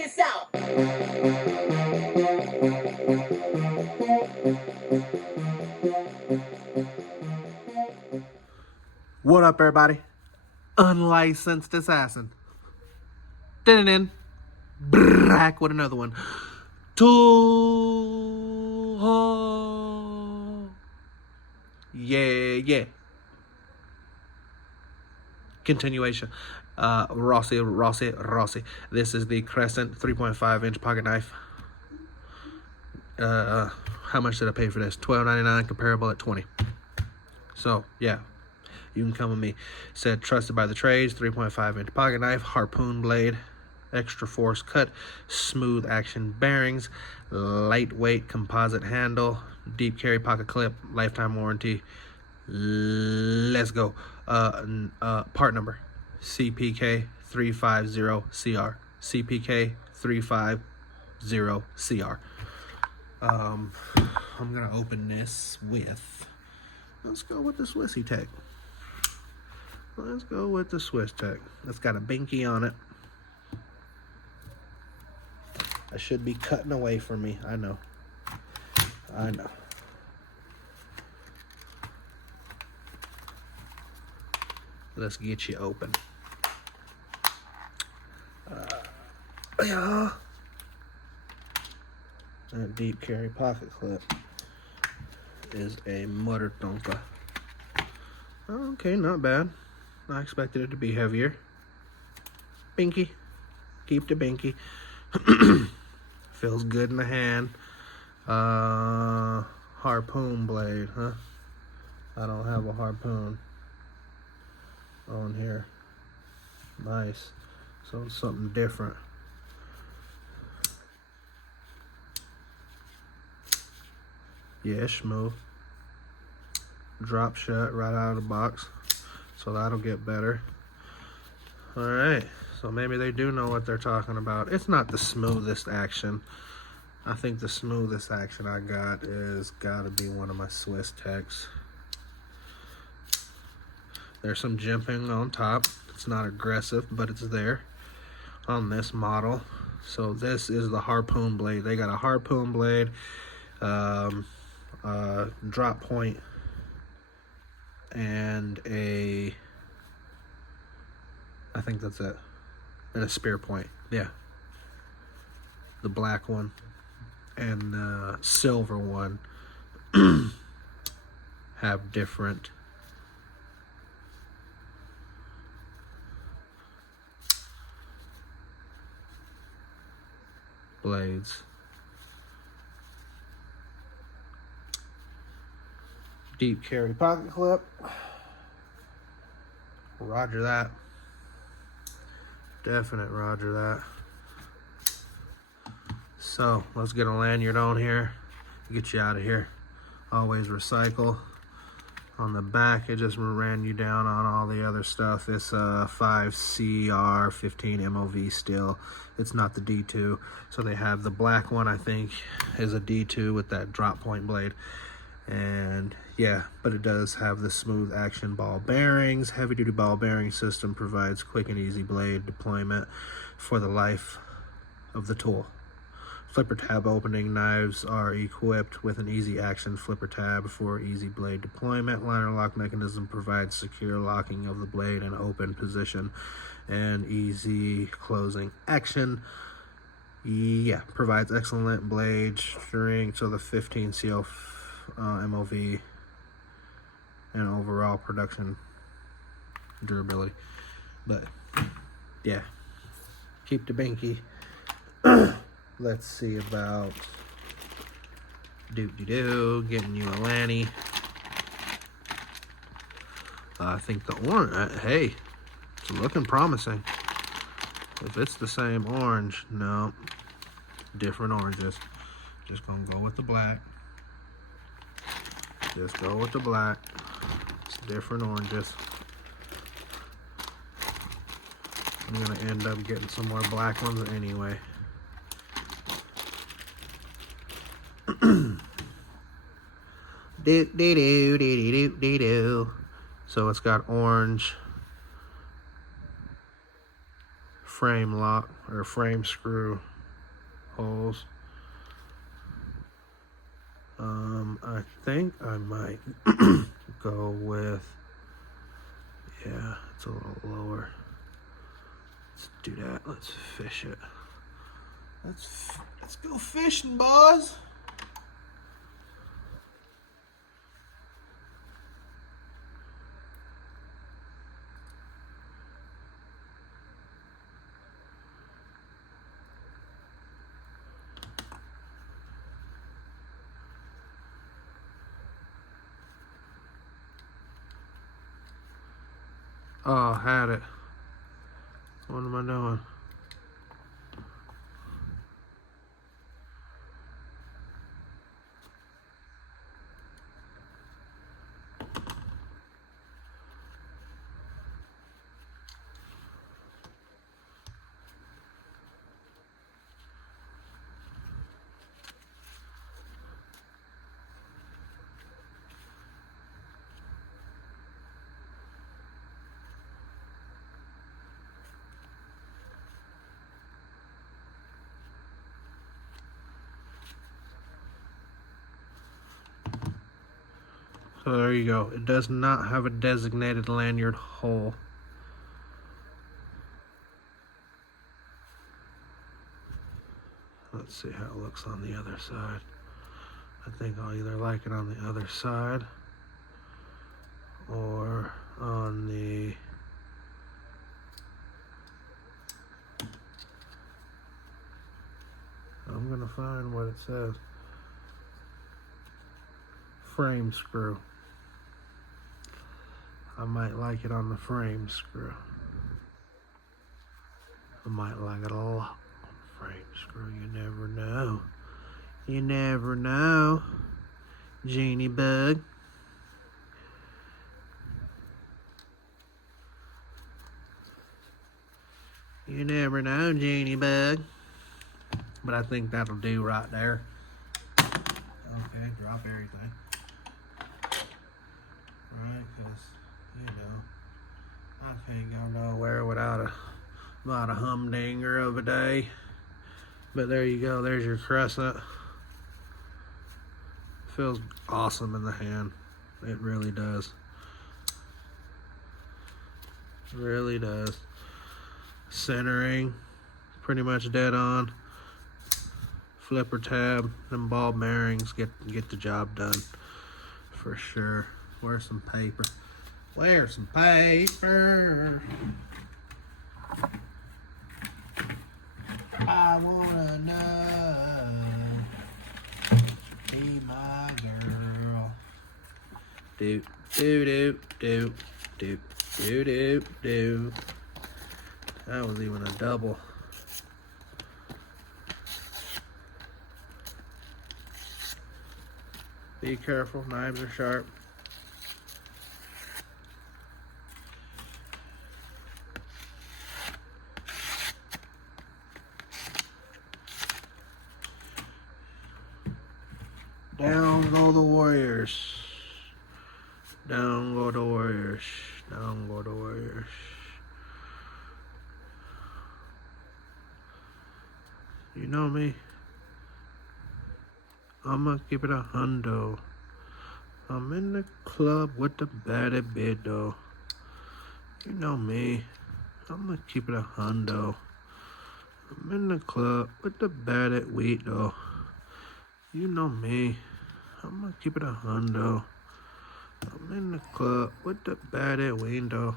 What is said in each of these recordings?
this out. What up, everybody? Unlicensed assassin. Din back with another one. Yeah. Continuation. Rossi. This is the Crescent 3.5-inch pocket knife. How much did I pay for this? $12.99, comparable at $20. So, yeah. You can come with me. Said trusted by the trades, 3.5-inch pocket knife, harpoon blade, extra force cut, smooth action bearings, lightweight composite handle, deep carry pocket clip, lifetime warranty. Let's go. Part number CPK 350CR. CPK 350CR. I'm gonna open this with. Let's go with the Swissy Tech. Let's go with the Swiss Tech. It's got a binky on it. I should be cutting away from me. I know. Let's get you open. Yeah. That deep carry pocket clip is a mutter tonka. Okay, not bad. I expected it to be heavier. Binky. Keep the binky. Feels good in the hand. Harpoon blade, huh? I don't have a harpoon on here. Nice. So it's something different. Yeah, smooth. Drop shut right out of the box. So that'll get better. Alright, so maybe they do know what they're talking about. It's not the smoothest action. I think the smoothest action I got is gotta be one of my Swiss Techs. There's some jimping on top. It's not aggressive, but it's there on this model. So this is the harpoon blade. They got a harpoon blade, drop point, and I think that's it. And a spear point. Yeah. The black one and the silver one have different blades. Deep carry pocket clip. Roger that. Definite roger that. So let's get a lanyard on here. Get you out of here. Always recycle. On the back, it just ran you down on all the other stuff. It's a 5CR 15 MOV still. It's not the D2. So they have the black one, I think, is a D2 with that drop point blade. And yeah, but it does have the smooth action ball bearings. Heavy duty ball bearing system provides quick and easy blade deployment for the life of the tool. Flipper tab opening knives are equipped with an easy action flipper tab for easy blade deployment. Liner lock mechanism provides secure locking of the blade in open position and easy closing action. Yeah, provides excellent blade strength, so the 15 CL MOV and overall production durability. But yeah, keep the binky. Let's see about getting you a Lanny. I think the orange, hey, it's looking promising. If it's the same orange, no, different oranges. Just gonna go with the black. Just go with the black. It's different oranges. I'm gonna end up getting some more black ones anyway. So it's got orange frame lock or frame screw poles. I think I might go with, yeah, it's a little lower. Let's do that. Let's fish it. Let's go fishing, boys. Oh, I had it. What am I doing? So there you go. It does not have a designated lanyard hole. Let's see how it looks on the other side. I think I'll either like it on the other side or on the I'm gonna find what it says. Frame screw. I might like it on the frame screw. I might like it a lot on the frame screw. You never know. You never know. Genie bug. You never know, Genie bug. But I think that'll do right there. Okay, drop everything. Right, because, you know, I can't go nowhere without a humdinger of a day. But there you go, there's your Crescent. Feels awesome in the hand. It really does. It really does. Centering, pretty much dead on. Flipper tab, them ball bearings get the job done for sure. Where's some paper? Where's some paper? I wanna know. Be my girl. Do do do do do do do do. That was even a double. Be careful, knives are sharp. Down go the Warriors. Down go the Warriors. Down go the Warriors. You know me. I'ma keep it a hundo. I'm in the club with the baddie biddo. You know me. I'ma keep it a hundo. I'm in the club with the baddie weedo. You know me. I'ma keep it a hundo. I'm in the club with the baddie window.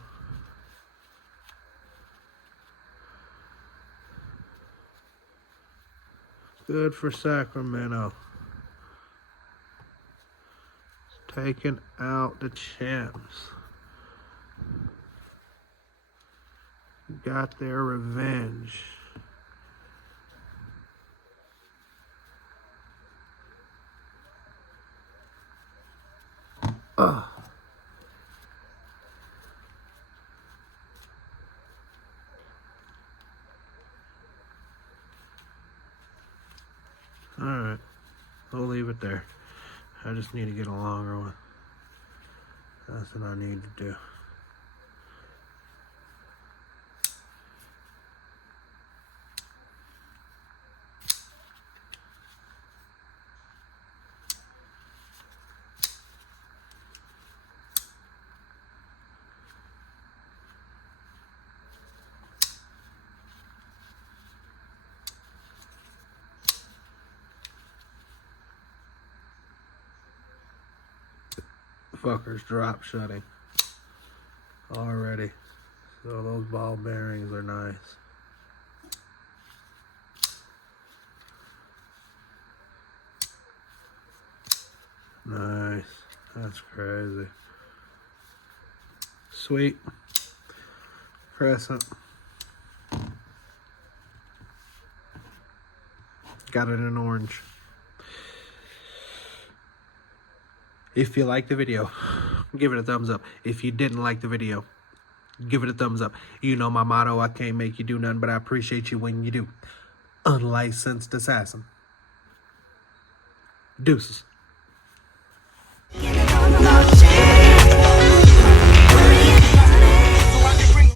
Good for Sacramento. Taking out the champs. Got their revenge. Ugh. Alright, we'll leave it there. I just need to get a longer one. That's what I need to do. fucker's drop shutting already. So those ball bearings are nice. Nice. That's crazy. Sweet. Crescent. Got it in orange. If you liked the video, give it a thumbs up. If you didn't like the video, give it a thumbs up. You know my motto, I can't make you do nothing, but I appreciate you when you do. Unlicensed assassin. Deuces.